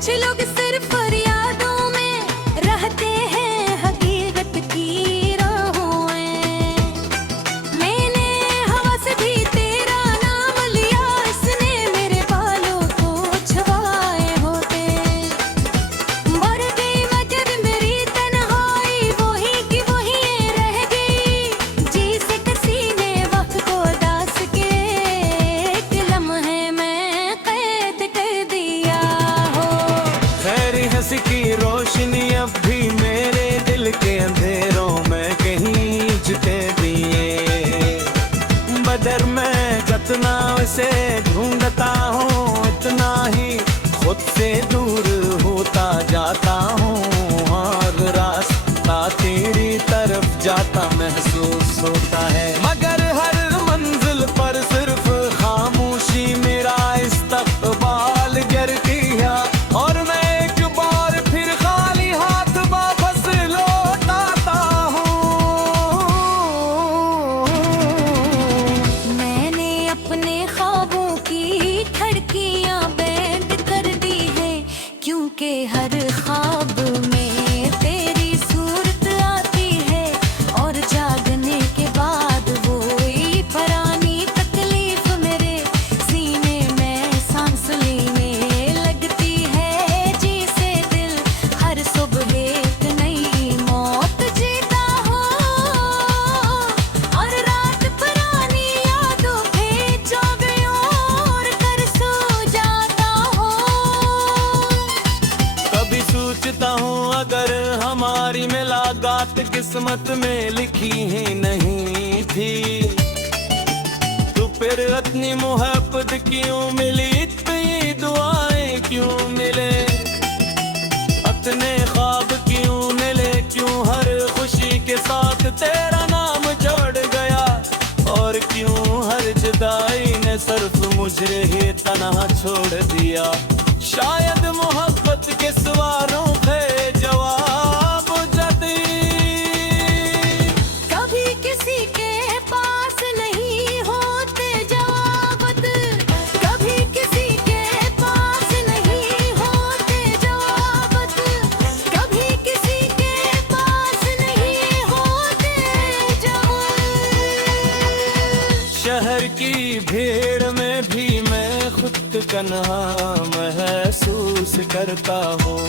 कुछ लोग सिर्फ फरियादों में रहते हैं, हकीकत की राहों में। मैंने हवा से भी तेरा नाम लिया, इसने मेरे बालों को छवाए होते। मर गई मैं जब मेरी तन्हाई, वही की वही रह गई। जी से किसी ने वक्त को दास के एक लम्हे में कैद कर दिया हो। खैर हंस की रोशनी अब भी मेरे दिल के अंधेरों में कहीं छुटे दिए। बदर में जितना उसे ढूंढता हूँ, इतना ही खुद से दूर होता जाता हूँ। और रास्ता तेरी तरफ जाता महसूस होता है, मगर हर मंजिल पर सिर्फ खामोशी मेरा इस्तकबाल गर किया। और मैं एक बार फिर खाली हाथ वापस लौटाता हूँ। मैंने अपने ख्वाबों की खिड़कियां बंद कर दी है, क्योंकि हर ख्वाब में तेरी सूरत आती है। और जागने के बाद वही पुरानी तकलीफ मेरे सीने में सांस लेने लगती है। जी से दिल हर सुबह एक नई मौत जीता हो। और रात पुरानी यादों पे जागयोर कर सो जाता हो। कभी सोचता हूँ अगर हमारी मुलाकात किस्मत में लिखी ही नहीं थी, तो फिर इतनी मोहब्बत क्यों मिली, इतनी दुआएं क्यों मिले, इतने ख्वाब क्यों मिले, क्यों हर खुशी के साथ तेरा नाम जोड़ गया। और क्यों हर जुदाई ने सिर्फ मुझे ही तन्हा छोड़ दिया। शायद मोहब्बत के सवालों के जवाब जदी कभी किसी के पास नहीं होते जवाब, कभी किसी के पास नहीं होते जवाब, कभी किसी के पास नहीं होते जवाब। शहर की भीड़ में भी मैं खुद को तन्हा महसूस करता हूँ।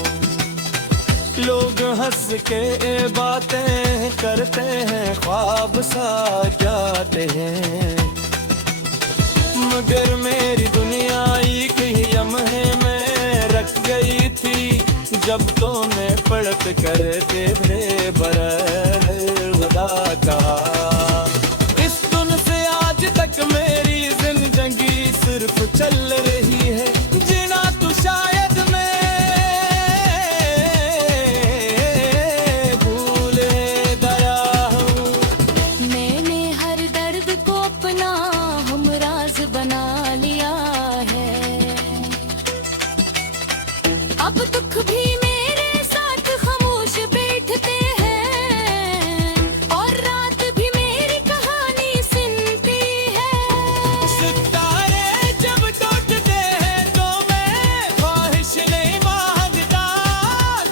लोग हंस के बातें करते हैं, ख्वाब सा जाते हैं, मगर मेरी दुनिया एक ही लम्हे में रख गई थी। जब तो मैं पलट करते थे बरदा का, इस दुन से आज तक मेरी जिंदगी सिर्फ चल रही है। जीना तो शायद मैं भूल गया हूँ। मैंने हर दर्द को अपना हमराज बना लिया है। अब दुख भी मेरे साथ खामोश बैठते हैं, और रात भी मेरी कहानी सुनती है। सितारे जब टूटते हैं तो मैं ख्वाहिश नहीं मांगता,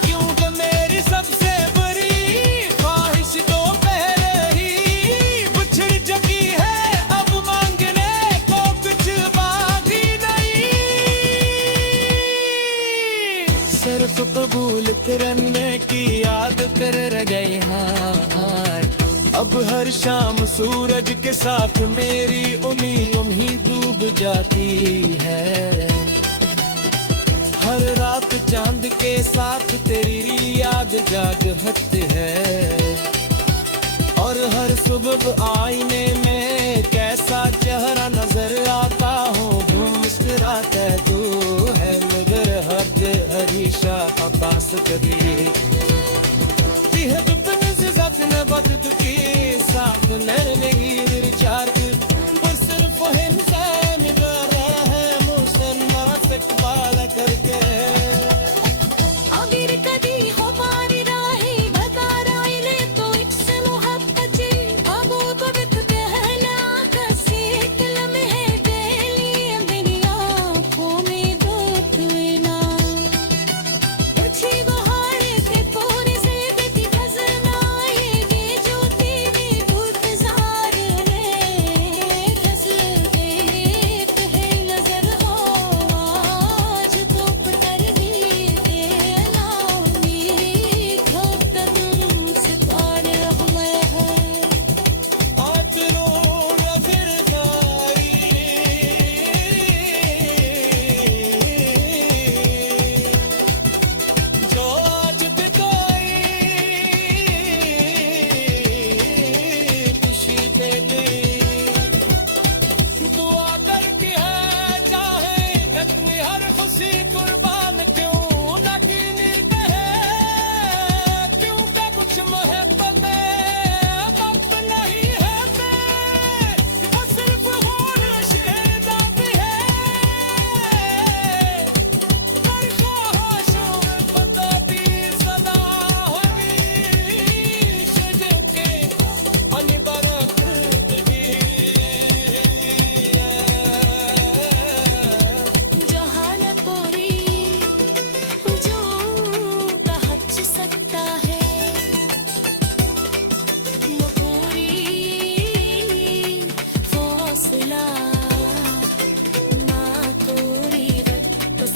क्योंकि मेरी सबसे बड़ी ख्वाहिश तो पहले ही बिछड़ चुकी है। अब मांगने को कुछ बाकी नहीं, सिर्फ कबूल करने की याद कर गई हार। अब हर शाम सूरज के साथ मेरी उम्मीद डूब जाती है। हर रात चांद के साथ तेरी याद जागती है। और हर सुबह आईने में कैसा चेहरा नजर आता हूँ। मुस्कुराता तू है मगर हद हरीशा पास कभी ne batık ki saat nerede girir çarkı bu sırf o hem sen gara hem usan nasık bala karke अगर कभी हमारी राहें बता रहे तो इससे मोहब्बत अब तो बित कहना कसी कलम है डेली मेरी आँखों में दुख लेना।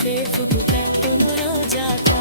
refugo perto no roja